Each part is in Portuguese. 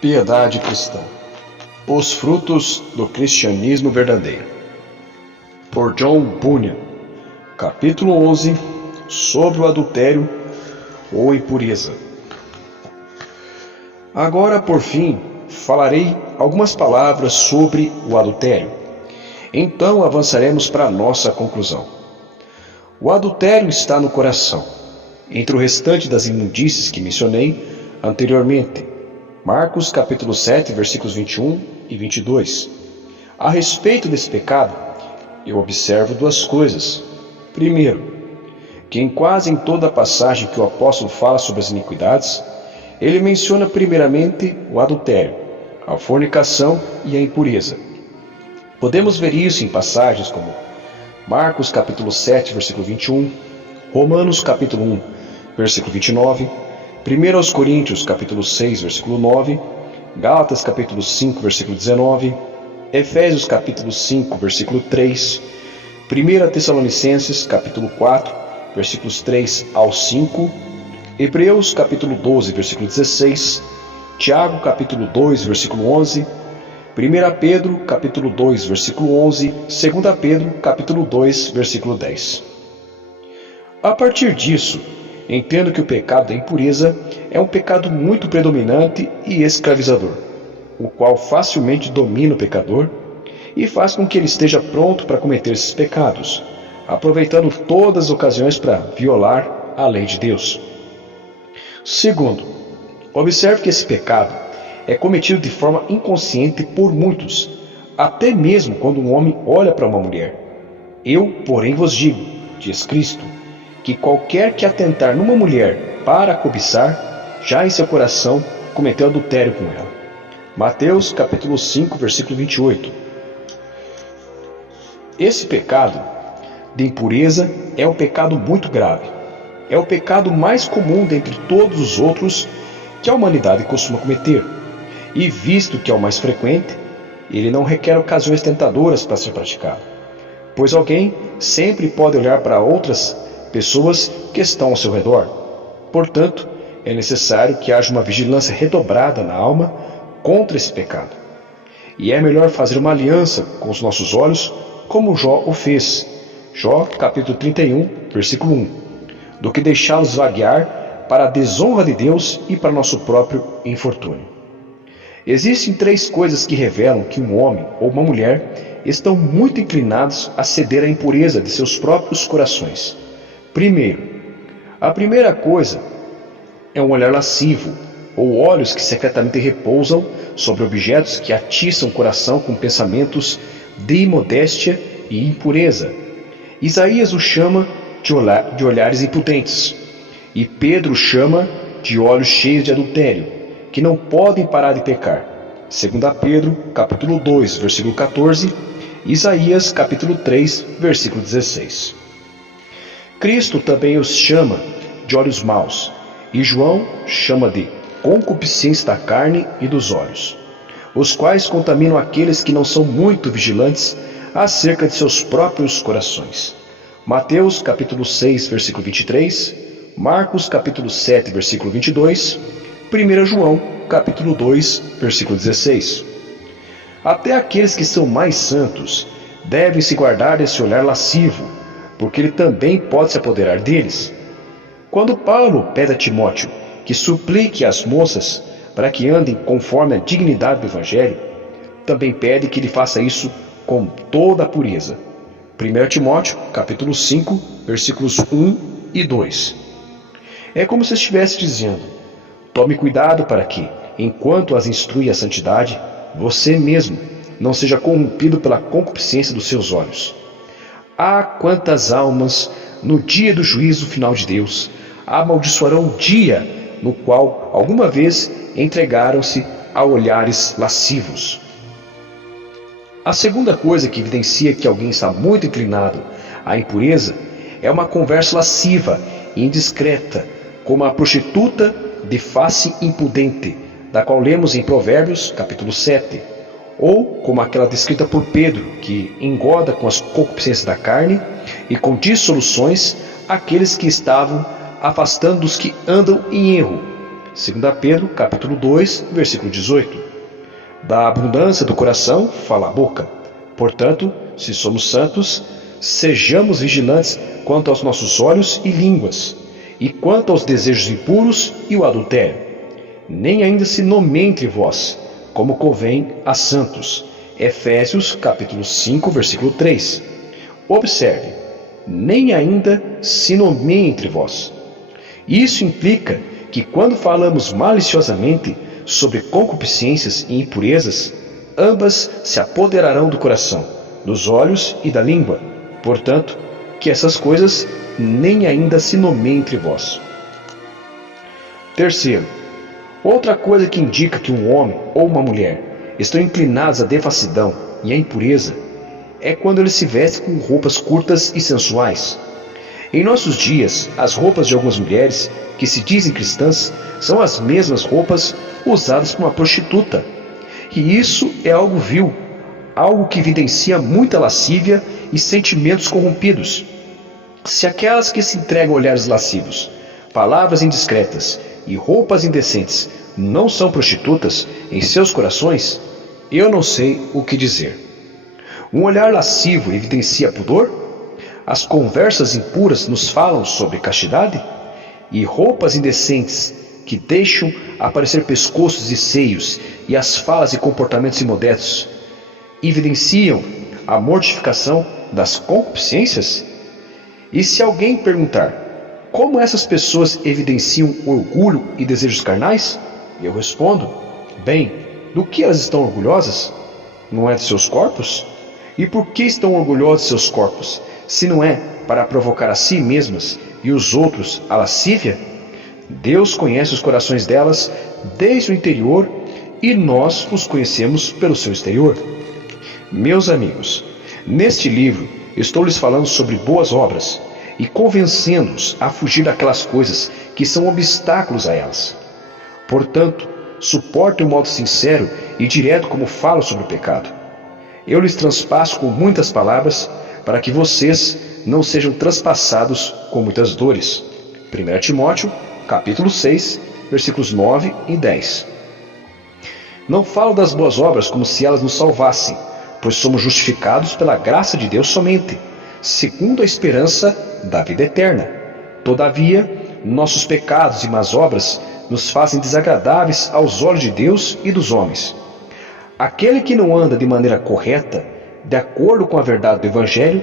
Piedade cristã. Os frutos do cristianismo verdadeiro. Por John Bunyan. Capítulo 11. Sobre o adultério ou impureza. Agora, por fim, falarei algumas palavras sobre o adultério. Então avançaremos para a nossa conclusão. O adultério está no coração, entre o restante das imundícies que mencionei anteriormente. Marcos capítulo 7, versículos 21 e 22. A respeito desse pecado, eu observo duas coisas. Primeiro, que em quase toda a passagem que o apóstolo fala sobre as iniquidades, ele menciona primeiramente o adultério, a fornicação e a impureza. Podemos ver isso em passagens como Marcos capítulo 7, versículo 21, Romanos capítulo 1, versículo 29, 1 Coríntios capítulo 6, versículo 9, Gálatas capítulo 5, versículo 19, Efésios capítulo 5, versículo 3, 1 Tessalonicenses capítulo 4, versículos 3 ao 5, Hebreus capítulo 12, versículo 16, Tiago capítulo 2, versículo 11, 1 Pedro capítulo 2, versículo 11, 2 Pedro capítulo 2, versículo 10. A partir disso, entendo que o pecado da impureza é um pecado muito predominante e escravizador, o qual facilmente domina o pecador e faz com que ele esteja pronto para cometer esses pecados, aproveitando todas as ocasiões para violar a lei de Deus. Segundo, observe que esse pecado é cometido de forma inconsciente por muitos, até mesmo quando um homem olha para uma mulher. Eu, porém, vos digo, diz Cristo, que qualquer que atentar numa mulher para cobiçar, já em seu coração cometeu adultério com ela. Mateus capítulo 5, versículo 28. Esse pecado de impureza é um pecado muito grave. É o pecado mais comum dentre todos os outros que a humanidade costuma cometer. E visto que é o mais frequente, ele não requer ocasiões tentadoras para ser praticado, pois alguém sempre pode olhar para outras pessoas que estão ao seu redor. Portanto, é necessário que haja uma vigilância redobrada na alma contra esse pecado. E é melhor fazer uma aliança com os nossos olhos, como Jó o fez, Jó capítulo 31, versículo 1, do que deixá-los vaguear para a desonra de Deus e para nosso próprio infortúnio. Existem três coisas que revelam que um homem ou uma mulher estão muito inclinados a ceder à impureza de seus próprios corações. Primeiro, a primeira coisa é um olhar lascivo, ou olhos que secretamente repousam sobre objetos que atiçam o coração com pensamentos de imodéstia e impureza. Isaías o chama de olhares impudentes, e Pedro chama de olhos cheios de adultério, que não podem parar de pecar. 2 Pedro, capítulo 2, versículo 14, Isaías, capítulo 3, versículo 16. Cristo também os chama de olhos maus, e João chama de concupiscência da carne e dos olhos, os quais contaminam aqueles que não são muito vigilantes acerca de seus próprios corações. Mateus capítulo 6, versículo 23, Marcos capítulo 7, versículo 22, 1 João capítulo 2, versículo 16. Até aqueles que são mais santos devem se guardar desse olhar lascivo, porque ele também pode se apoderar deles. Quando Paulo pede a Timóteo que suplique às moças para que andem conforme a dignidade do Evangelho, também pede que ele faça isso com toda a pureza. 1 Timóteo, capítulo 5, versículos 1 e 2. É como se estivesse dizendo: tome cuidado para que, enquanto as instrui a santidade, você mesmo não seja corrompido pela concupiscência dos seus olhos. Ah, quantas almas, no dia do juízo final de Deus, amaldiçoarão o dia no qual alguma vez entregaram-se a olhares lascivos. A segunda coisa que evidencia que alguém está muito inclinado à impureza é uma conversa lasciva e indiscreta, como a prostituta de face impudente, da qual lemos em Provérbios, capítulo 7, ou como aquela descrita por Pedro, que engoda com as concupiscências da carne e com dissoluções aqueles que estavam afastando dos que andam em erro. 2 Pedro, capítulo 2, versículo 18. Da abundância do coração fala a boca. Portanto, se somos santos, sejamos vigilantes quanto aos nossos olhos e línguas, e quanto aos desejos impuros e o adultério. Nem ainda se nomeie entre vós, como convém a santos. Efésios, capítulo 5, versículo 3. Observe, nem ainda se nomeie entre vós. Isso implica que quando falamos maliciosamente sobre concupiscências e impurezas, ambas se apoderarão do coração, dos olhos e da língua. Portanto, que essas coisas nem ainda se nomeiem entre vós. Terceiro, outra coisa que indica que um homem ou uma mulher estão inclinados à devassidão e à impureza é quando eles se vestem com roupas curtas e sensuais. Em nossos dias, as roupas de algumas mulheres que se dizem cristãs são as mesmas roupas usadas por uma prostituta. E isso é algo vil, algo que evidencia muita lascívia e sentimentos corrompidos. Se aquelas que se entregam a olhares lascivos, palavras indiscretas e roupas indecentes não são prostitutas em seus corações, eu não sei o que dizer. Um olhar lascivo evidencia pudor? As conversas impuras nos falam sobre castidade? E roupas indecentes que deixam aparecer pescoços e seios e as falas e comportamentos imodestos evidenciam a mortificação das concupiscências? E se alguém perguntar como essas pessoas evidenciam orgulho e desejos carnais, eu respondo: bem, do que elas estão orgulhosas? Não é de seus corpos? E por que estão orgulhosas de seus corpos, se não é para provocar a si mesmas e os outros à lascívia? Deus conhece os corações delas desde o interior e nós os conhecemos pelo seu exterior. Meus amigos, neste livro estou lhes falando sobre boas obras e convencendo-os a fugir daquelas coisas que são obstáculos a elas. Portanto, suportem o modo sincero e direto como falo sobre o pecado. Eu lhes transpasso com muitas palavras para que vocês não sejam transpassados com muitas dores. 1 Timóteo, capítulo 6, versículos 9 e 10. Não falo das boas obras como se elas nos salvassem, pois somos justificados pela graça de Deus somente, segundo a esperança da vida eterna. Todavia, nossos pecados e más obras nos fazem desagradáveis aos olhos de Deus e dos homens. Aquele que não anda de maneira correta, de acordo com a verdade do Evangelho,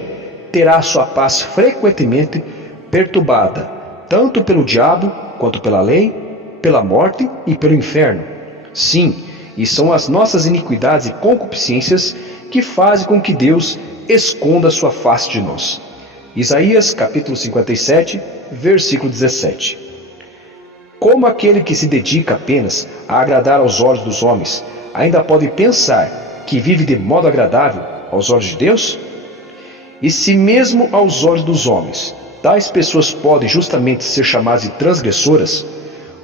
terá sua paz frequentemente perturbada, tanto pelo diabo quanto pela lei, pela morte e pelo inferno. Sim, e são as nossas iniquidades e concupiscências que fazem com que Deus esconda sua face de nós. Isaías capítulo 57, versículo 17. Como aquele que se dedica apenas a agradar aos olhos dos homens ainda pode pensar que vive de modo agradável aos olhos de Deus? E se mesmo aos olhos dos homens tais pessoas podem justamente ser chamadas de transgressoras,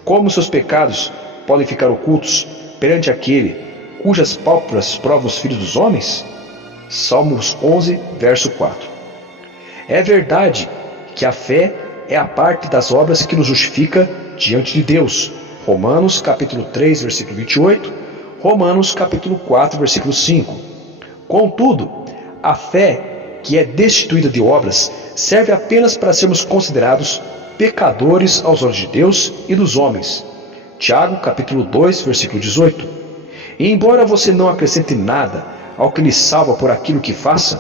como seus pecados podem ficar ocultos perante aquele cujas pálpebras provam os filhos dos homens? Salmos 11, verso 4. É verdade que a fé é a parte das obras que nos justifica diante de Deus. Romanos capítulo 3, versículo 28, Romanos capítulo 4, versículo 5. Contudo, a fé que é destituída de obras serve apenas para sermos considerados pecadores aos olhos de Deus e dos homens. Tiago capítulo 2, versículo 18. E embora você não acrescente nada ao que lhe salva por aquilo que faça,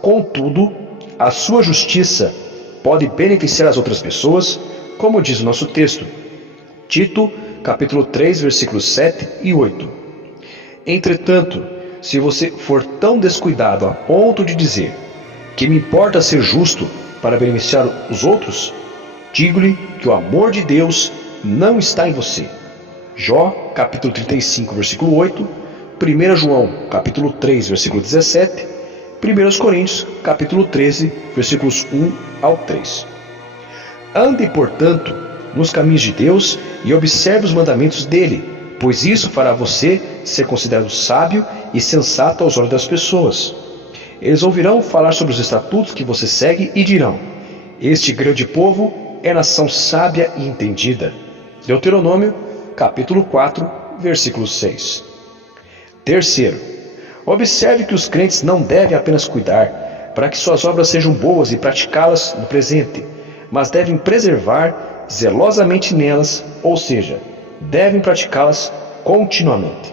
contudo, a sua justiça pode beneficiar as outras pessoas, como diz o nosso texto. Tito capítulo 3, versículos 7 e 8. Entretanto, se você for tão descuidado a ponto de dizer que me importa ser justo para beneficiar os outros, digo-lhe que o amor de Deus não está em você. Jó, capítulo 35, versículo 8, 1 João, capítulo 3, versículo 17, 1 Coríntios, capítulo 13, versículos 1 ao 3. Ande, portanto, nos caminhos de Deus e observe os mandamentos dele, pois isso fará você ser considerado sábio e sensato aos olhos das pessoas. Eles ouvirão falar sobre os estatutos que você segue e dirão: este grande povo é nação sábia e entendida. Deuteronômio, capítulo 4, versículo 6. Terceiro, observe que os crentes não devem apenas cuidar para que suas obras sejam boas e praticá-las no presente, mas devem preservar zelosamente nelas, ou seja, devem praticá-las continuamente.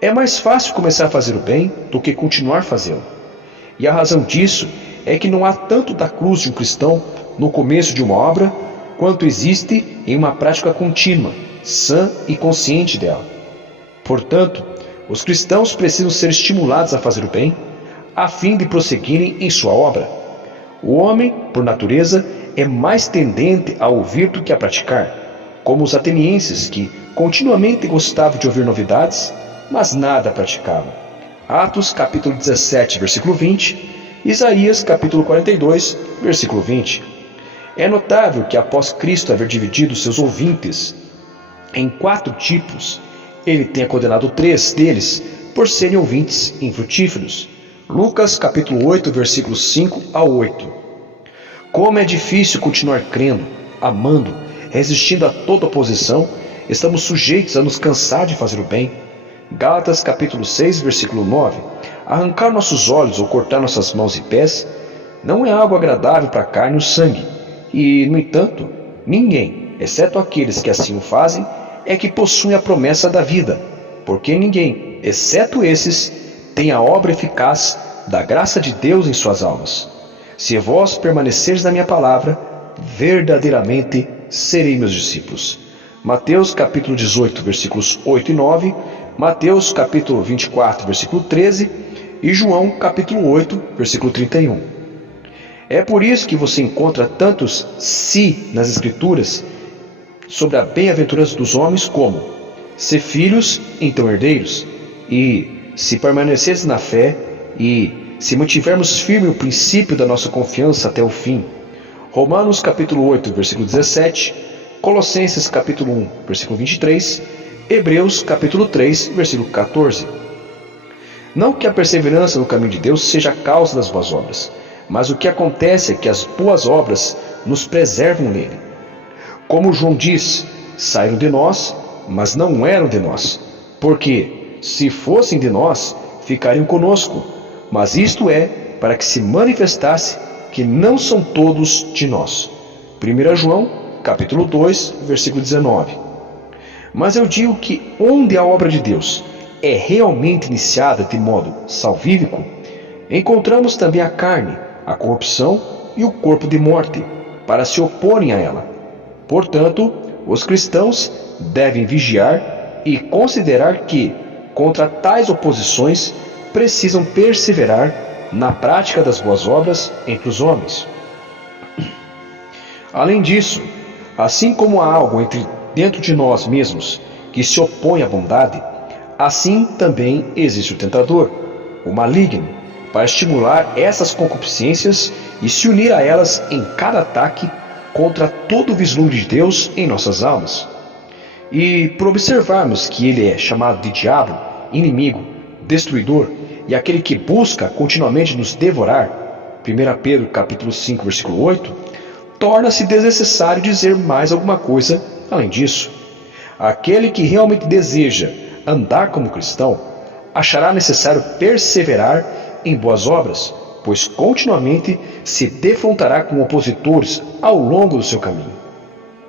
É mais fácil começar a fazer o bem do que continuar fazê-lo. E a razão disso é que não há tanto da cruz de um cristão no começo de uma obra, quanto existe em uma prática contínua, sã e consciente dela. Portanto, os cristãos precisam ser estimulados a fazer o bem, a fim de prosseguirem em sua obra. O homem, por natureza, é mais tendente a ouvir do que a praticar, como os atenienses que continuamente gostavam de ouvir novidades, mas nada praticavam. Atos capítulo 17, versículo 20, Isaías capítulo 42, versículo 20. É notável que após Cristo haver dividido seus ouvintes em 4 tipos, ele tenha condenado 3 deles por serem ouvintes infrutíferos. Lucas capítulo 8, versículos 5 a 8. Como é difícil continuar crendo, amando, resistindo a toda oposição, estamos sujeitos a nos cansar de fazer o bem. Gálatas capítulo 6, versículo 9. Arrancar nossos olhos ou cortar nossas mãos e pés não é algo agradável para a carne e o sangue. E, no entanto, ninguém, exceto aqueles que assim o fazem, é que possui a promessa da vida, porque ninguém, exceto esses, tem a obra eficaz da graça de Deus em suas almas. Se vós permaneceres na minha palavra, verdadeiramente serei meus discípulos. Mateus capítulo 18, versículos 8 e 9, Mateus capítulo 24, versículo 13 e João capítulo 8, versículo 31. É por isso que você encontra tantos "se" nas Escrituras sobre a bem-aventurança dos homens, como "se filhos, então herdeiros", e "se permaneceres na fé", e "se mantivermos firme o princípio da nossa confiança até o fim". Romanos capítulo 8, versículo 17, Colossenses capítulo 1, versículo 23, Hebreus capítulo 3, versículo 14. Não que a perseverança no caminho de Deus seja a causa das boas obras, mas o que acontece é que as boas obras nos preservam nele. Como João diz, saíram de nós, mas não eram de nós, porque, se fossem de nós, ficariam conosco, mas isto é para que se manifestasse que não são todos de nós. 1 João, capítulo 2, versículo 19. Mas eu digo que onde a obra de Deus é realmente iniciada de modo salvífico, encontramos também a carne, a corrupção e o corpo de morte, para se oporem a ela. Portanto, os cristãos devem vigiar e considerar que, contra tais oposições, precisam perseverar na prática das boas obras entre os homens. Além disso, assim como há algo dentro de nós mesmos que se opõe à bondade, assim também existe o tentador, o maligno, para estimular essas concupiscências e se unir a elas em cada ataque contra todo o vislumbre de Deus em nossas almas. E por observarmos que ele é chamado de diabo, inimigo, destruidor e aquele que busca continuamente nos devorar, 1 Pedro capítulo 5, versículo 8, torna-se desnecessário dizer mais alguma coisa além disso. Aquele que realmente deseja andar como cristão, achará necessário perseverar em boas obras, pois continuamente se defrontará com opositores ao longo do seu caminho.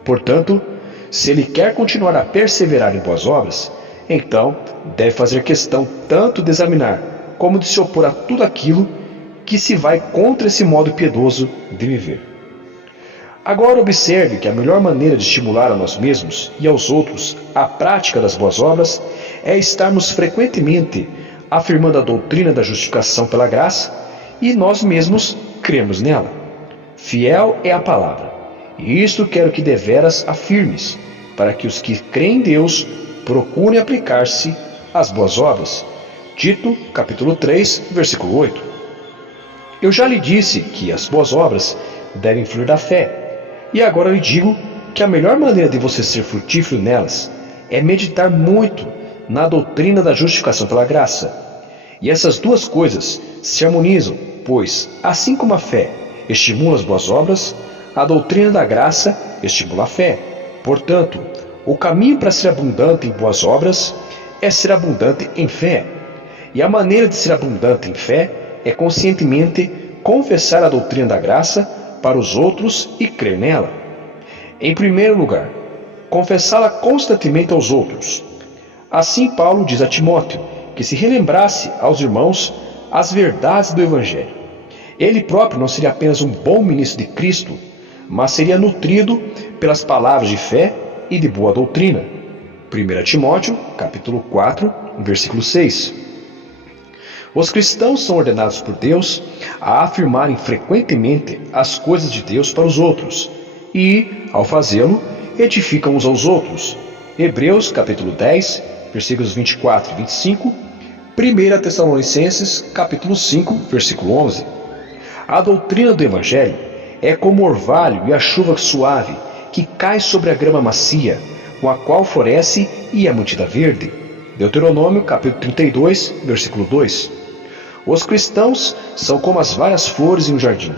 Portanto, se ele quer continuar a perseverar em boas obras, então deve fazer questão tanto de examinar como de se opor a tudo aquilo que se vai contra esse modo piedoso de viver. Agora observe que a melhor maneira de estimular a nós mesmos e aos outros a prática das boas obras é estarmos frequentemente afirmando a doutrina da justificação pela graça e nós mesmos cremos nela. Fiel é a palavra, e isto quero que deveras afirmes, para que os que creem em Deus procurem aplicar-se às boas obras. Tito, capítulo 3, versículo 8. Eu já lhe disse que as boas obras devem fluir da fé, e agora lhe digo que a melhor maneira de você ser frutífero nelas é meditar muito na doutrina da justificação pela graça. E essas duas coisas se harmonizam, pois, assim como a fé estimula as boas obras, a doutrina da graça estimula a fé. Portanto, O caminho para ser abundante em boas obras é ser abundante em fé. E a maneira de ser abundante em fé é conscientemente confessar a doutrina da graça para os outros e crer nela. Em primeiro lugar, confessá-la constantemente aos outros. Assim Paulo diz a Timóteo que se relembrasse aos irmãos as verdades do Evangelho. Ele próprio não seria apenas um bom ministro de Cristo, mas seria nutrido pelas palavras de fé e de boa doutrina. 1 Timóteo, capítulo 4, versículo 6. Os cristãos são ordenados por Deus a afirmarem frequentemente as coisas de Deus para os outros e, ao fazê-lo, edificam uns aos outros. Hebreus, capítulo 10, versículos 24 e 25, 1 Tessalonicenses, capítulo 5, versículo 11. A doutrina do Evangelho é como o orvalho e a chuva suave que cai sobre a grama macia, com a qual floresce e é mantida verde. Deuteronômio, capítulo 32, versículo 2. Os cristãos são como as várias flores em um jardim,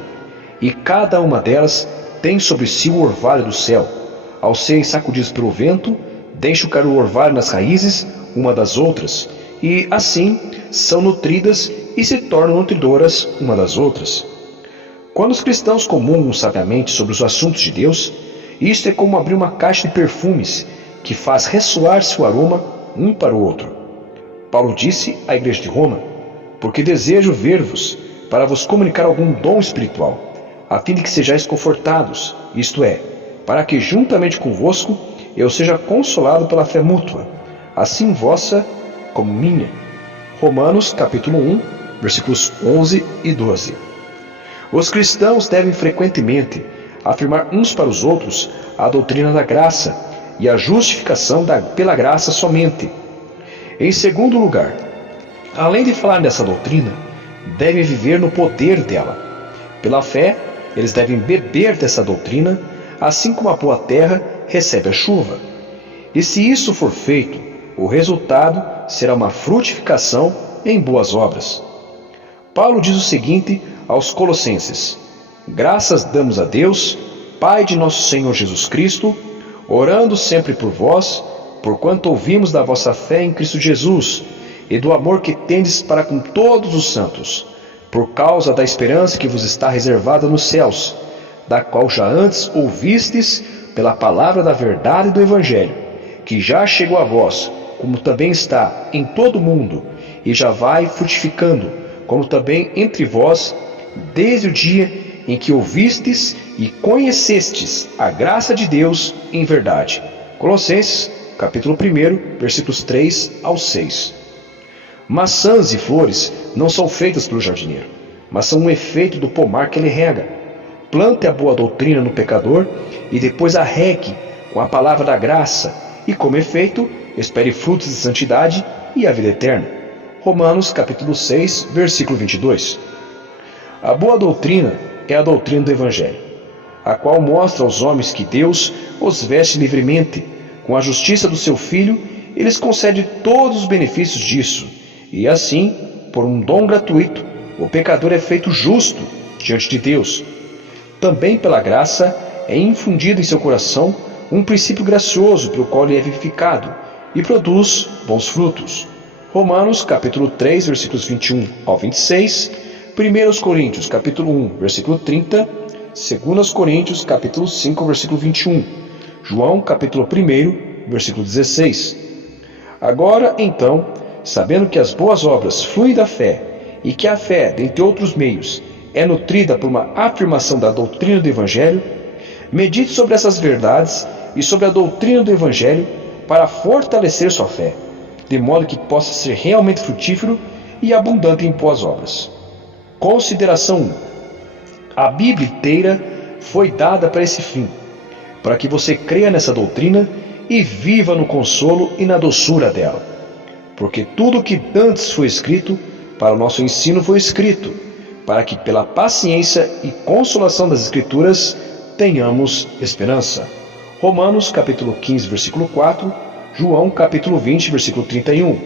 e cada uma delas tem sobre si o orvalho do céu. Ao serem sacudidos pelo vento, deixam cair o orvalho nas raízes uma das outras, e assim são nutridas e se tornam nutridoras uma das outras. Quando os cristãos comungam sabiamente sobre os assuntos de Deus, isto é como abrir uma caixa de perfumes que faz ressoar seu aroma um para o outro. Paulo disse à igreja de Roma: porque desejo ver-vos para vos comunicar algum dom espiritual, a fim de que sejais confortados, isto é, para que juntamente convosco eu seja consolado pela fé mútua, assim vossa como minha. Romanos capítulo 1, versículos 11 e 12. Os cristãos devem frequentemente afirmar uns para os outros a doutrina da graça e a justificação pela graça somente. Em segundo lugar, além de falar dessa doutrina, devem viver no poder dela. Pela fé, eles devem beber dessa doutrina, assim como a boa terra recebe a chuva. E se isso for feito, o resultado será uma frutificação em boas obras. Paulo diz o seguinte aos Colossenses: graças damos a Deus, Pai de nosso Senhor Jesus Cristo, orando sempre por vós, porquanto ouvimos da vossa fé em Cristo Jesus, e do amor que tendes para com todos os santos, por causa da esperança que vos está reservada nos céus, da qual já antes ouvistes pela palavra da verdade do Evangelho, que já chegou a vós, como também está em todo o mundo, e já vai frutificando, como também entre vós, desde o dia em que ouvistes e conhecestes a graça de Deus em verdade. Colossenses, capítulo 1, versículos 3 ao 6. Maçãs e flores não são feitas pelo jardineiro, mas são um efeito do pomar que ele rega. Plante a boa doutrina no pecador e depois a regue com a palavra da graça, e como efeito, espere frutos de santidade e a vida eterna. Romanos capítulo 6, versículo 22. A boa doutrina é a doutrina do Evangelho, a qual mostra aos homens que Deus os veste livremente. Com a justiça do seu Filho, ele lhes concede todos os benefícios disso. E assim, por um dom gratuito, o pecador é feito justo diante de Deus. Também pela graça é infundido em seu coração um princípio gracioso pelo qual ele é vivificado e produz bons frutos. Romanos capítulo 3, versículos 21 ao 26, 1 Coríntios capítulo 1, versículo 30, 2 Coríntios capítulo 5, versículo 21, João capítulo 1, versículo 16. Agora, então, sabendo que as boas obras fluem da fé, e que a fé, dentre outros meios, é nutrida por uma afirmação da doutrina do Evangelho, medite sobre essas verdades e sobre a doutrina do Evangelho para fortalecer sua fé, de modo que possa ser realmente frutífero e abundante em boas obras. Consideração 1. A Bíblia inteira foi dada para esse fim, para que você creia nessa doutrina e viva no consolo e na doçura dela. Porque tudo o que antes foi escrito para o nosso ensino foi escrito, para que pela paciência e consolação das Escrituras tenhamos esperança. Romanos capítulo 15, versículo 4, João capítulo 20, versículo 31.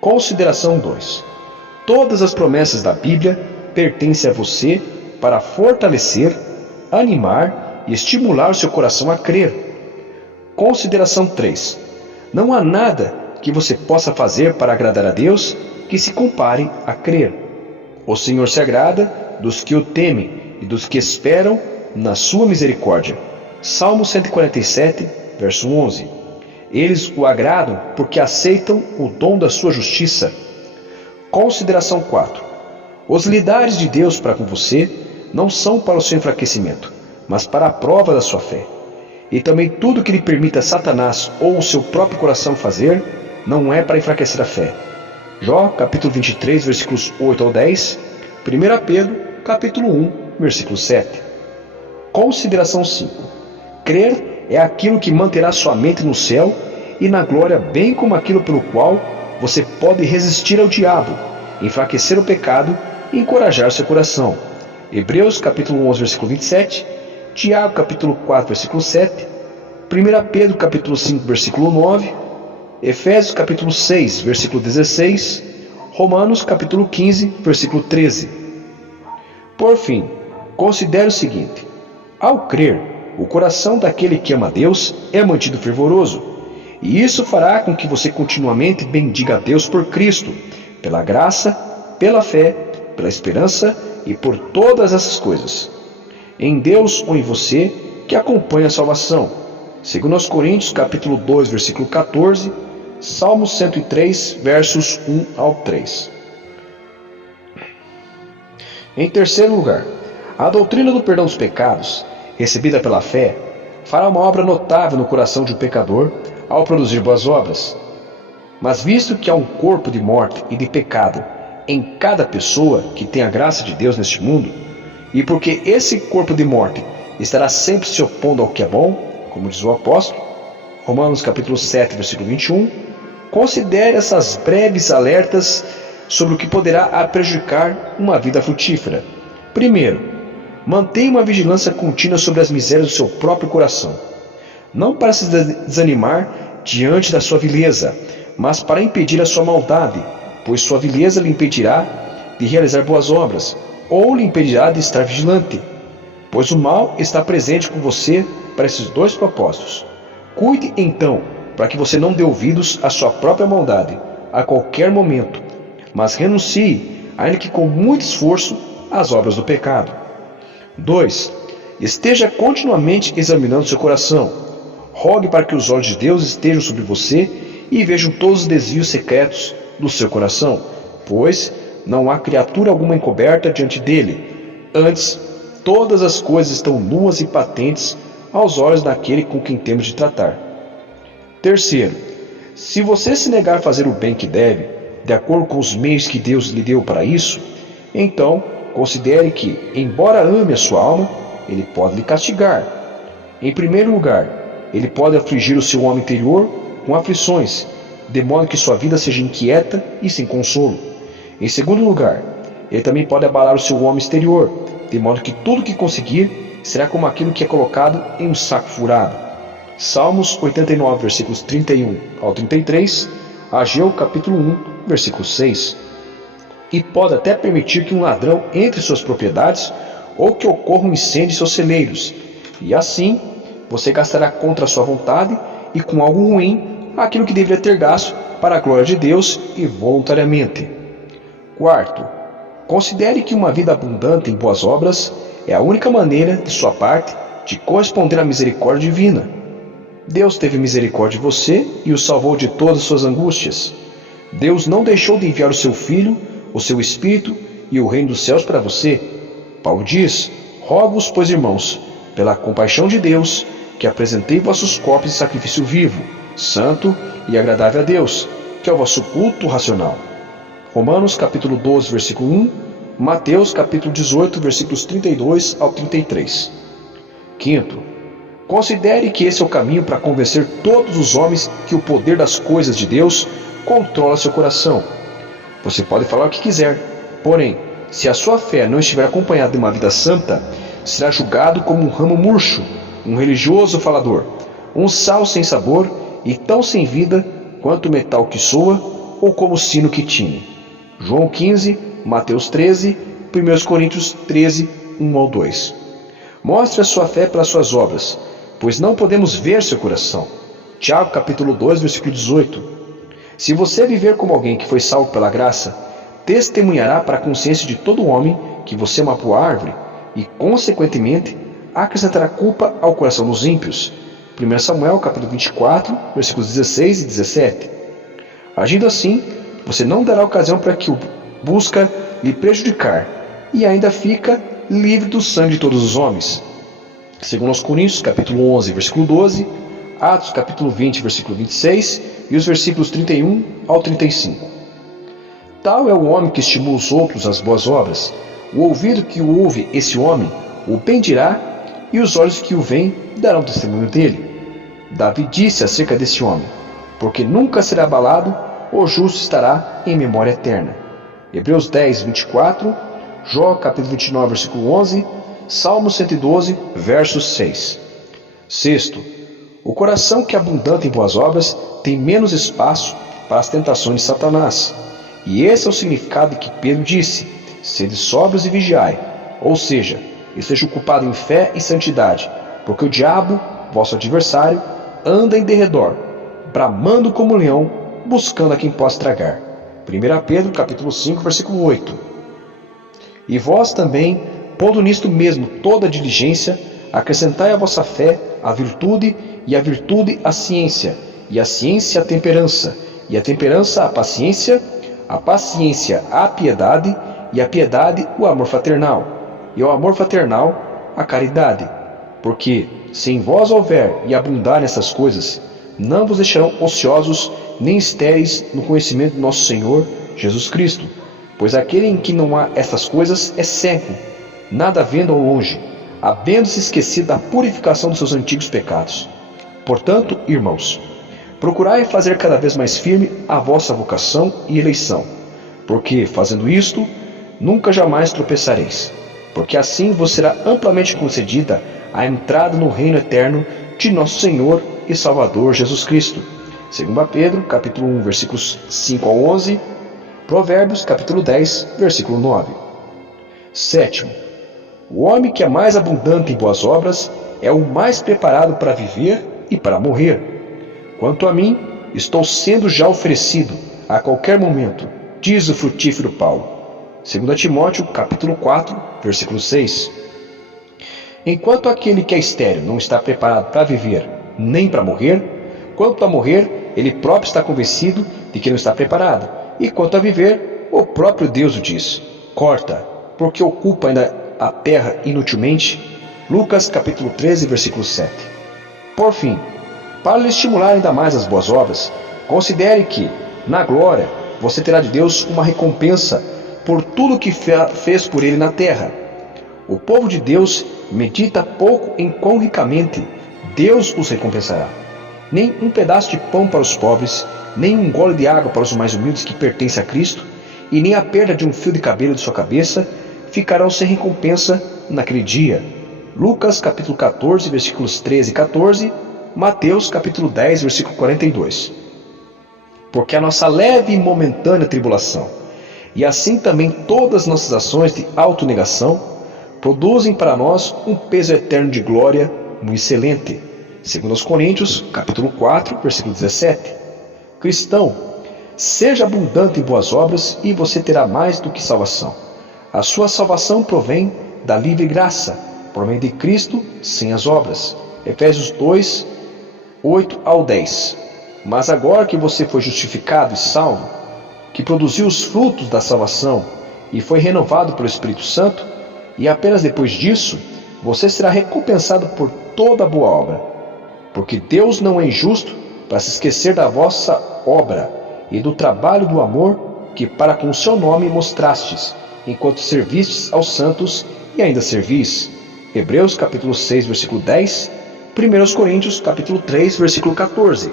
Consideração 2. Todas as promessas da Bíblia pertencem a você para fortalecer, animar e estimular o seu coração a crer. Consideração 3. Não há nada que você possa fazer para agradar a Deus que se compare a crer. O Senhor se agrada dos que o temem e dos que esperam na sua misericórdia. Salmo 147, verso 11. Eles o agradam porque aceitam o dom da sua justiça. Consideração 4. Os lidares de Deus para com você não são para o seu enfraquecimento, mas para a prova da sua fé. E também tudo que lhe permita Satanás ou o seu próprio coração fazer, não é para enfraquecer a fé. Jó, capítulo 23, versículos 8 ao 10. 1 Pedro, capítulo 1, versículo 7. Consideração 5. Crer é aquilo que manterá sua mente no céu e na glória, bem como aquilo pelo qual você pode resistir ao diabo, enfraquecer o pecado e encorajar seu coração. Hebreus, capítulo 11, versículo 27. Tiago, capítulo 4, versículo 7, 1 Pedro, capítulo 5, versículo 9, Efésios, capítulo 6, versículo 16, Romanos, capítulo 15, versículo 13. Por fim, considere o seguinte: ao crer, o coração daquele que ama a Deus é mantido fervoroso, e isso fará com que você continuamente bendiga a Deus por Cristo, pela graça, pela fé, pela esperança e por todas essas coisas. Em Deus ou em você que acompanha a salvação. Segundo aos Coríntios, capítulo 2, versículo 14, Salmo 103, versos 1 ao 3. Em terceiro lugar, a doutrina do perdão dos pecados, recebida pela fé, fará uma obra notável no coração de um pecador ao produzir boas obras. Mas visto que há um corpo de morte e de pecado em cada pessoa que tem a graça de Deus neste mundo, e porque esse corpo de morte estará sempre se opondo ao que é bom, como diz o apóstolo, Romanos capítulo 7, versículo 21, considere essas breves alertas sobre o que poderá prejudicar uma vida frutífera. Primeiro, mantenha uma vigilância contínua sobre as misérias do seu próprio coração. Não para se desanimar diante da sua vileza, mas para impedir a sua maldade, pois sua vileza lhe impedirá de realizar boas obras, ou lhe impedirá de estar vigilante, pois o mal está presente com você para esses dois propósitos. Cuide, então, para que você não dê ouvidos à sua própria maldade a qualquer momento, mas renuncie, ainda que com muito esforço, às obras do pecado. 2. Esteja continuamente examinando seu coração. Rogue para que os olhos de Deus estejam sobre você e vejam todos os desvios secretos do seu coração, pois não há criatura alguma encoberta diante dele. Antes, todas as coisas estão nuas e patentes aos olhos daquele com quem temos de tratar. Terceiro, se você se negar a fazer o bem que deve, de acordo com os meios que Deus lhe deu para isso, então considere que, embora ame a sua alma, Ele pode lhe castigar. Em primeiro lugar, Ele pode afligir o seu homem interior com aflições, de modo que sua vida seja inquieta e sem consolo. Em segundo lugar, Ele também pode abalar o seu homem exterior, de modo que tudo que conseguir será como aquilo que é colocado em um saco furado. Salmos 89, versículos 31 ao 33, Ageu capítulo 1, versículo 6. E pode até permitir que um ladrão entre em suas propriedades ou que ocorra um incêndio em seus celeiros, e assim você gastará contra a sua vontade e com algo ruim aquilo que deveria ter gasto para a glória de Deus e voluntariamente. Quarto, considere que uma vida abundante em boas obras é a única maneira, de sua parte, de corresponder à misericórdia divina. Deus teve misericórdia de você e o salvou de todas as suas angústias. Deus não deixou de enviar o seu Filho, o seu Espírito e o reino dos céus para você. Paulo diz: rogo-vos, pois, irmãos, pela compaixão de Deus, que apresentei vossos corpos em sacrifício vivo, santo e agradável a Deus, que é o vosso culto racional. Romanos capítulo 12, versículo 1, Mateus capítulo 18, versículos 32 ao 33. Quinto, considere que esse é o caminho para convencer todos os homens que o poder das coisas de Deus controla seu coração. Você pode falar o que quiser, porém, se a sua fé não estiver acompanhada de uma vida santa, será julgado como um ramo murcho, um religioso falador, um sal sem sabor e tão sem vida quanto o metal que soa ou como o sino que tine. João 15, Mateus 13, 1 Coríntios 13, 1 ao 2. Mostre a sua fé pelas suas obras, pois não podemos ver seu coração, Tiago capítulo 2, versículo 18. Se você viver como alguém que foi salvo pela graça, testemunhará para a consciência de todo homem que você é uma boa árvore e, consequentemente, acrescentará culpa ao coração dos ímpios. 1 Samuel capítulo 24, versículos 16 e 17. Agindo assim, você não dará ocasião para que o busca lhe prejudicar e ainda fica livre do sangue de todos os homens. 2 Coríntios capítulo 11, versículo 12, Atos capítulo 20, versículo 26 e os versículos 31 ao 35. Tal é o homem que estimula os outros às boas obras. O ouvido que o ouve esse homem o bendirá, e os olhos que o veem darão testemunho dele. Davi disse acerca desse homem: porque nunca será abalado, o justo estará em memória eterna. Hebreus 10, 24, Jó capítulo 29, versículo 11, Salmo 112, verso 6. Sexto, o coração que é abundante em boas obras tem menos espaço para as tentações de Satanás. E esse é o significado que Pedro disse: sede sóbrios e vigiai, ou seja, esteja ocupado em fé e santidade, porque o diabo, vosso adversário, anda em derredor, bramando como um leão, buscando a quem possa tragar. 1 Pedro capítulo 5, versículo 8. E vós também, pondo nisto mesmo toda a diligência, acrescentai à vossa fé a virtude, e a virtude a ciência, e a ciência a temperança, e a temperança a paciência a piedade, e a piedade o amor fraternal, e o amor fraternal a caridade. Porque, se em vós houver e abundar nessas coisas, não vos deixarão ociosos nem estéreis no conhecimento do nosso Senhor Jesus Cristo. Pois aquele em que não há estas coisas é cego, nada vendo ao longe, havendo-se esquecido da purificação dos seus antigos pecados. Portanto, irmãos, procurai fazer cada vez mais firme a vossa vocação e eleição, porque, fazendo isto, nunca jamais tropeçareis, porque assim vos será amplamente concedida a entrada no reino eterno de nosso Senhor e Salvador Jesus Cristo. 2 Pedro, capítulo 1, versículos 5 ao 11, Provérbios, capítulo 10, versículo 9. Sétimo, o homem que é mais abundante em boas obras é o mais preparado para viver e para morrer. Quanto a mim, estou sendo já oferecido a qualquer momento, diz o frutífero Paulo. 2 Timóteo, capítulo 4, versículo 6. Enquanto aquele que é estéril não está preparado para viver, nem para morrer, quanto a morrer, ele próprio está convencido de que não está preparado. E quanto a viver, o próprio Deus o diz: corta, porque ocupa ainda a terra inutilmente. Lucas capítulo 13, versículo 7. Por fim, para lhe estimular ainda mais as boas obras, considere que, na glória, você terá de Deus uma recompensa por tudo que fez por ele na terra. O povo de Deus medita pouco em quão ricamente Deus os recompensará. Nem um pedaço de pão para os pobres, nem um gole de água para os mais humildes que pertencem a Cristo, e nem a perda de um fio de cabelo de sua cabeça ficarão sem recompensa naquele dia. Lucas capítulo 14, versículos 13 e 14, Mateus capítulo 10, versículo 42. Porque a nossa leve e momentânea tribulação, e assim também todas as nossas ações de autonegação, produzem para nós um peso eterno de glória muito excelente. 2 Coríntios capítulo 4, versículo 17. Cristão, seja abundante em boas obras e você terá mais do que salvação. A sua salvação provém da livre graça, por meio de Cristo, sem as obras. Efésios 2, 8 ao 10. Mas agora que você foi justificado e salvo, que produziu os frutos da salvação e foi renovado pelo Espírito Santo, e apenas depois disso, você será recompensado por toda boa obra. Porque Deus não é injusto para se esquecer da vossa obra e do trabalho do amor que para com o seu nome mostrastes, enquanto servistes aos santos e ainda servis. Hebreus capítulo 6, versículo 10, 1 Coríntios capítulo 3, versículo 14.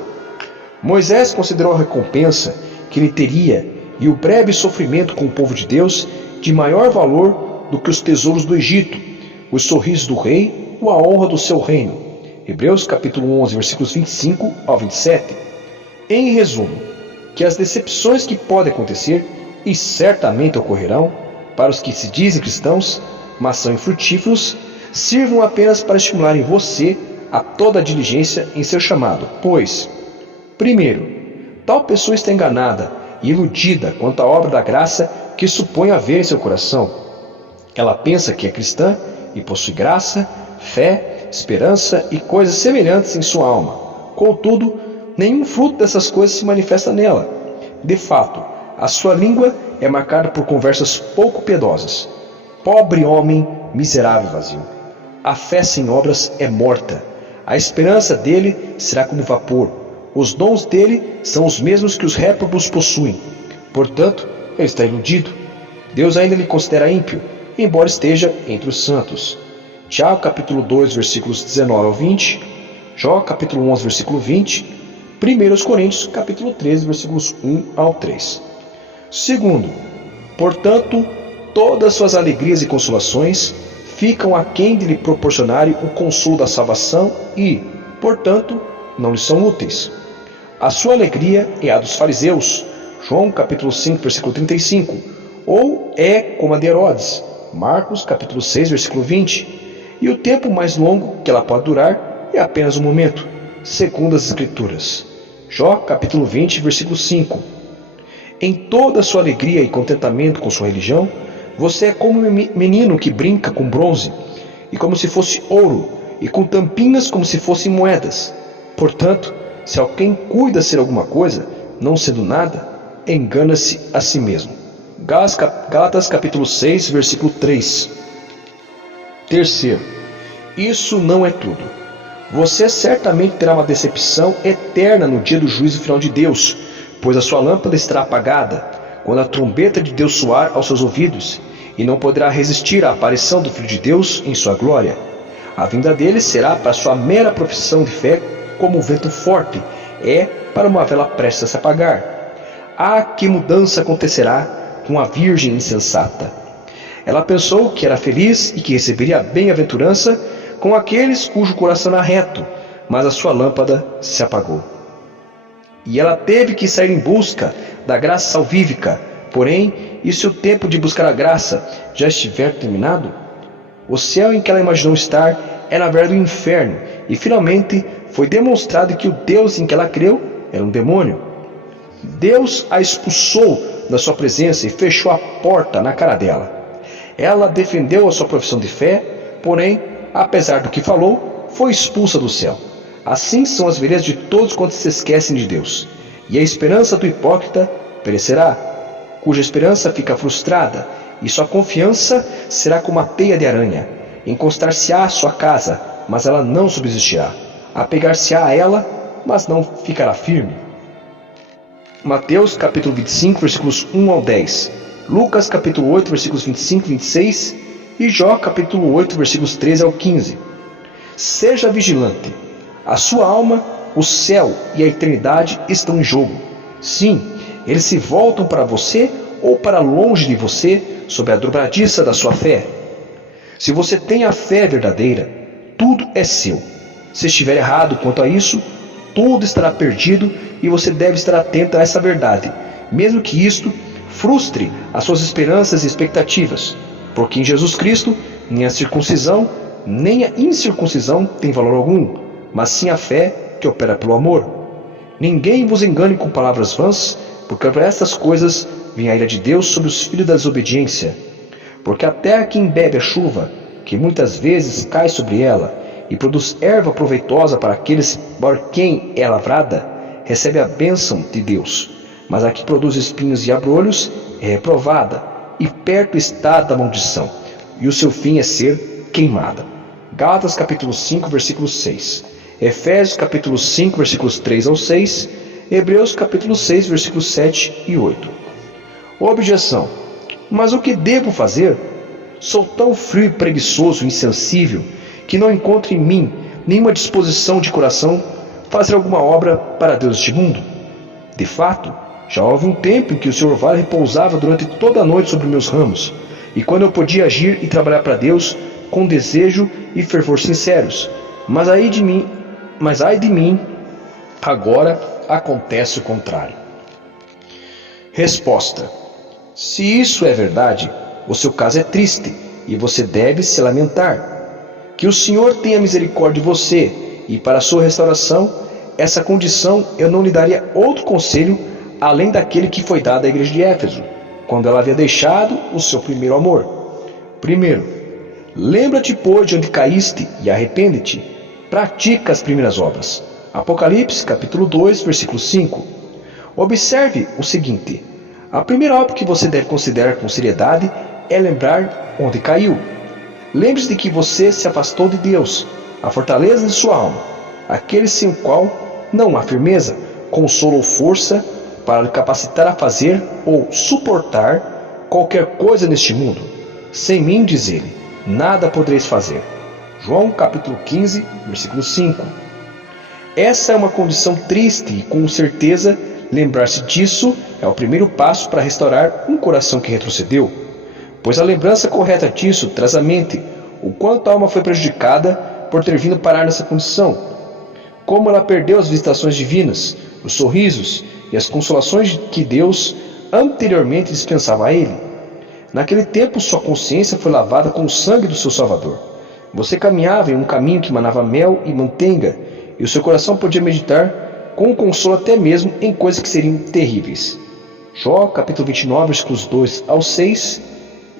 Moisés considerou a recompensa que ele teria e o breve sofrimento com o povo de Deus de maior valor do que os tesouros do Egito, os sorrisos do rei ou a honra do seu reino. Hebreus capítulo 11, versículos 25 ao 27. Em resumo, que as decepções que podem acontecer, e certamente ocorrerão, para os que se dizem cristãos, mas são infrutíferos, sirvam apenas para estimularem você a toda a diligência em seu chamado, pois, primeiro, tal pessoa está enganada e iludida quanto à obra da graça que supõe haver em seu coração. Ela pensa que é cristã e possui graça, fé, esperança e coisas semelhantes em sua alma. Contudo, nenhum fruto dessas coisas se manifesta nela. De fato, a sua língua é marcada por conversas pouco piedosas. Pobre homem, miserável e vazio. A fé sem obras é morta. A esperança dele será como vapor. Os dons dele são os mesmos que os réprobos possuem. Portanto, ele está iludido. Deus ainda lhe considera ímpio, embora esteja entre os santos. Tiago capítulo 2, versículos 19 ao 20, Jó capítulo 11, versículo 20, 1 Coríntios capítulo 13, versículos 1 ao 3. Segundo, portanto, todas suas alegrias e consolações ficam aquém de lhe proporcionarem o consolo da salvação e, portanto, não lhe são úteis. A sua alegria é a dos fariseus, João capítulo 5, versículo 35, ou é como a de Herodes, Marcos capítulo 6, versículo 20, e o tempo mais longo que ela pode durar é apenas um momento, segundo as Escrituras. Jó capítulo 20, versículo 5. Em toda a sua alegria e contentamento com sua religião, você é como um menino que brinca com bronze, e como se fosse ouro, e com tampinhas como se fossem moedas. Portanto, se alguém cuida ser alguma coisa, não sendo nada, engana-se a si mesmo. Gálatas capítulo 6, versículo 3. Terceiro, isso não é tudo. Você certamente terá uma decepção eterna no dia do juízo final de Deus, pois a sua lâmpada estará apagada quando a trombeta de Deus soar aos seus ouvidos, e não poderá resistir à aparição do Filho de Deus em sua glória. A vinda dele será para sua mera profissão de fé como um vento forte é para uma vela prestes a se apagar. Ah, que mudança acontecerá com a virgem insensata! Ela pensou que era feliz e que receberia a bem-aventurança com aqueles cujo coração era reto, mas a sua lâmpada se apagou. E ela teve que sair em busca da graça salvífica. Porém, e se o tempo de buscar a graça já estiver terminado? O céu em que ela imaginou estar era na verdade o inferno, e finalmente foi demonstrado que o Deus em que ela creu era um demônio. Deus a expulsou da sua presença e fechou a porta na cara dela. Ela defendeu a sua profissão de fé, porém, apesar do que falou, foi expulsa do céu. Assim são as veredas de todos quantos se esquecem de Deus. E a esperança do hipócrita perecerá, cuja esperança fica frustrada, e sua confiança será como a teia de aranha. Encostar-se-á à sua casa, mas ela não subsistirá. Apegar-se-á a ela, mas não ficará firme. Mateus capítulo 25, versículos 1 ao 10. Lucas capítulo 8, versículos 25 e 26. E Jó capítulo 8, versículos 13 ao 15. Seja vigilante. A sua alma, o céu e a eternidade estão em jogo. Sim, eles se voltam para você ou para longe de você sob a dobradiça da sua fé. Se você tem a fé verdadeira, tudo é seu. Se estiver errado quanto a isso, tudo estará perdido e você deve estar atento a essa verdade, mesmo que isto frustre as suas esperanças e expectativas, porque em Jesus Cristo nem a circuncisão nem a incircuncisão tem valor algum, mas sim a fé que opera pelo amor. Ninguém vos engane com palavras vãs, porque por estas coisas vem a ira de Deus sobre os filhos da desobediência. Porque a terra que embebe a chuva, que muitas vezes cai sobre ela, e produz erva proveitosa para aqueles por quem é lavrada, recebe a bênção de Deus. Mas a que produz espinhos e abrolhos é reprovada, e perto está da maldição, e o seu fim é ser queimada. Gálatas capítulo 5, versículo 6. Efésios capítulo 5, versículos 3 ao 6. Hebreus capítulo 6, versículos 7 e 8. Objeção. Mas o que devo fazer? Sou tão frio e preguiçoso e insensível que não encontro em mim nenhuma disposição de coração fazer alguma obra para Deus deste mundo. De fato, já houve um tempo em que o seu orvalho repousava durante toda a noite sobre meus ramos, e quando eu podia agir e trabalhar para Deus com desejo e fervor sinceros. Mas ai de mim, agora acontece o contrário. Resposta. Se isso é verdade, o seu caso é triste e você deve se lamentar. Que o Senhor tenha misericórdia de você e para a sua restauração, essa condição eu não lhe daria outro conselho além daquele que foi dado à igreja de Éfeso, quando ela havia deixado o seu primeiro amor. Primeiro, lembra-te, pois, de onde caíste e arrepende-te. Pratica as primeiras obras. Apocalipse, capítulo 2, versículo 5. Observe o seguinte: a primeira obra que você deve considerar com seriedade é lembrar onde caiu. Lembre-se de que você se afastou de Deus, a fortaleza de sua alma, aquele sem o qual não há firmeza, consolo ou força para lhe capacitar a fazer ou suportar qualquer coisa neste mundo. Sem mim, diz ele, nada podereis fazer. João capítulo 15, versículo 5. Essa é uma condição triste e, com certeza, lembrar-se disso é o primeiro passo para restaurar um coração que retrocedeu, pois a lembrança correta disso traz à mente o quanto a alma foi prejudicada por ter vindo parar nessa condição, como ela perdeu as visitações divinas, os sorrisos e as consolações que Deus anteriormente dispensava a ele. Naquele tempo, sua consciência foi lavada com o sangue do seu Salvador. Você caminhava em um caminho que manava mel e manteiga, e o seu coração podia meditar com consolo até mesmo em coisas que seriam terríveis. Jó, capítulo 29, versículos 2 ao 6,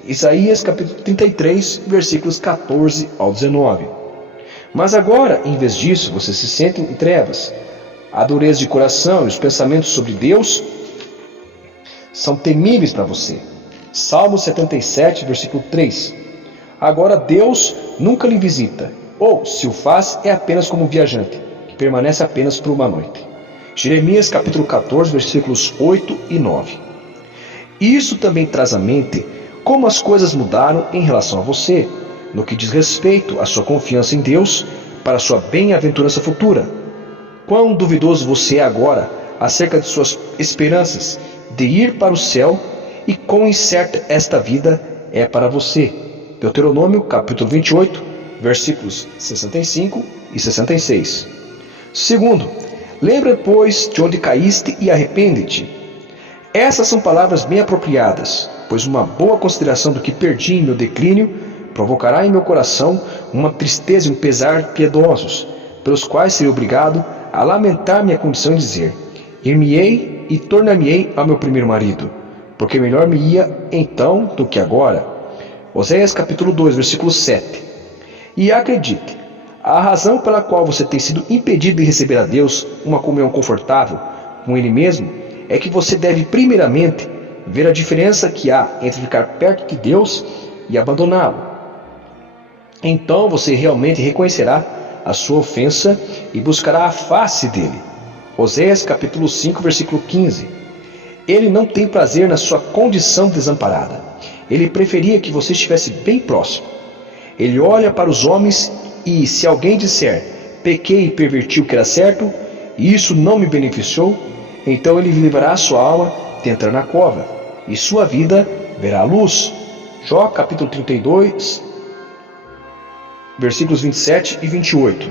Isaías, capítulo 33, versículos 14 ao 19. Mas agora, em vez disso, você se sente em trevas. A dureza de coração e os pensamentos sobre Deus são temíveis para você. Salmo 77, versículo 3. Agora Deus nunca lhe visita, ou, se o faz, é apenas como um viajante, que permanece apenas por uma noite. Jeremias capítulo 14, versículos 8 e 9. Isso também traz à mente como as coisas mudaram em relação a você, no que diz respeito à sua confiança em Deus para a sua bem-aventurança futura. Quão duvidoso você é agora acerca de suas esperanças de ir para o céu e quão incerta esta vida é para você. Deuteronômio capítulo 28, versículos 65 e 66. Segundo, lembra, pois, de onde caíste e arrepende-te. Essas são palavras bem apropriadas, pois uma boa consideração do que perdi em meu declínio provocará em meu coração uma tristeza e um pesar piedosos, pelos quais serei obrigado a lamentar minha condição e dizer: ir-me-ei e tornar-me-ei ao meu primeiro marido, porque melhor me ia então do que agora. Oséias capítulo 2, versículo 7. E acredite, a razão pela qual você tem sido impedido de receber a Deus uma comunhão confortável com Ele mesmo é que você deve primeiramente ver a diferença que há entre ficar perto de Deus e abandoná-lo. Então você realmente reconhecerá a sua ofensa e buscará a face dele. Oséias capítulo 5, versículo 15. Ele não tem prazer na sua condição desamparada. Ele preferia que você estivesse bem próximo. Ele olha para os homens e, se alguém disser: pequei e perverti o que era certo, e isso não me beneficiou, então ele levará a sua alma de entrar na cova, e sua vida verá a luz. Jó capítulo 32, versículos 27 e 28.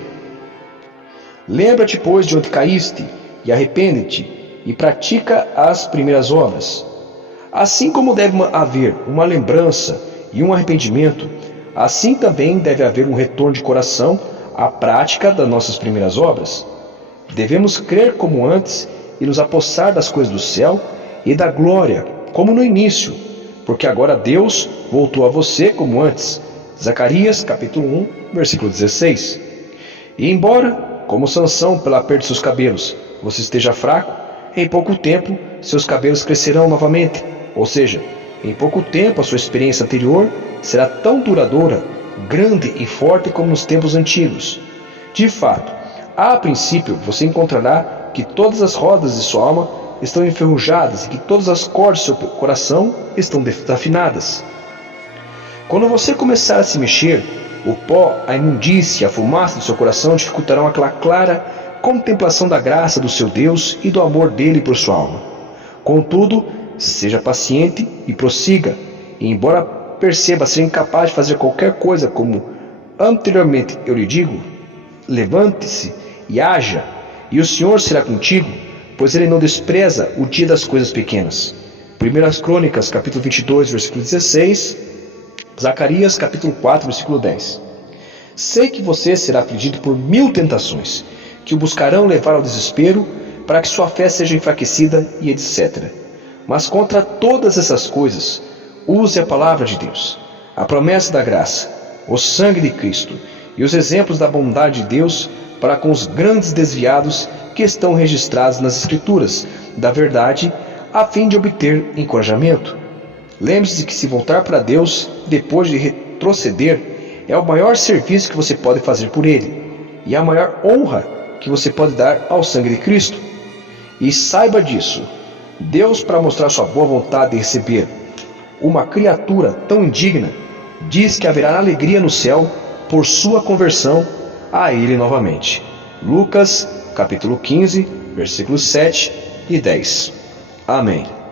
Lembra-te, pois, de onde caíste, e arrepende-te, e pratica as primeiras obras. Assim como deve haver uma lembrança e um arrependimento, assim também deve haver um retorno de coração à prática das nossas primeiras obras. Devemos crer como antes e nos apossar das coisas do céu e da glória, como no início, porque agora Deus voltou a você como antes. Zacarias capítulo 1, versículo 16. E embora, como Sansão, pela perda de seus cabelos, você esteja fraco, em pouco tempo seus cabelos crescerão novamente. Ou seja, em pouco tempo a sua experiência anterior será tão duradoura, grande e forte como nos tempos antigos. De fato, a princípio você encontrará que todas as rodas de sua alma estão enferrujadas e que todas as cordas do seu coração estão desafinadas. Quando você começar a se mexer, o pó, a imundície e a fumaça do seu coração dificultarão aquela clara contemplação da graça do seu Deus e do amor dele por sua alma. Contudo, seja paciente e prossiga, e embora perceba ser incapaz de fazer qualquer coisa como anteriormente eu lhe digo, levante-se e haja, e o Senhor será contigo, pois Ele não despreza o dia das coisas pequenas. 1 Crônicas, capítulo 22, versículo 16, Zacarias, capítulo 4, versículo 10. Sei que você será afligido por 1000 tentações, que o buscarão levar ao desespero, para que sua fé seja enfraquecida e etc. Mas contra todas essas coisas, use a palavra de Deus, a promessa da graça, o sangue de Cristo e os exemplos da bondade de Deus para com os grandes desviados que estão registrados nas Escrituras, da verdade, a fim de obter encorajamento. Lembre-se que se voltar para Deus depois de retroceder é o maior serviço que você pode fazer por Ele e a maior honra que você pode dar ao sangue de Cristo. E saiba disso, Deus, para mostrar sua boa vontade de receber uma criatura tão indigna, diz que haverá alegria no céu por sua conversão a Ele novamente. Lucas, capítulo 15, versículos 7 e 10. Amém.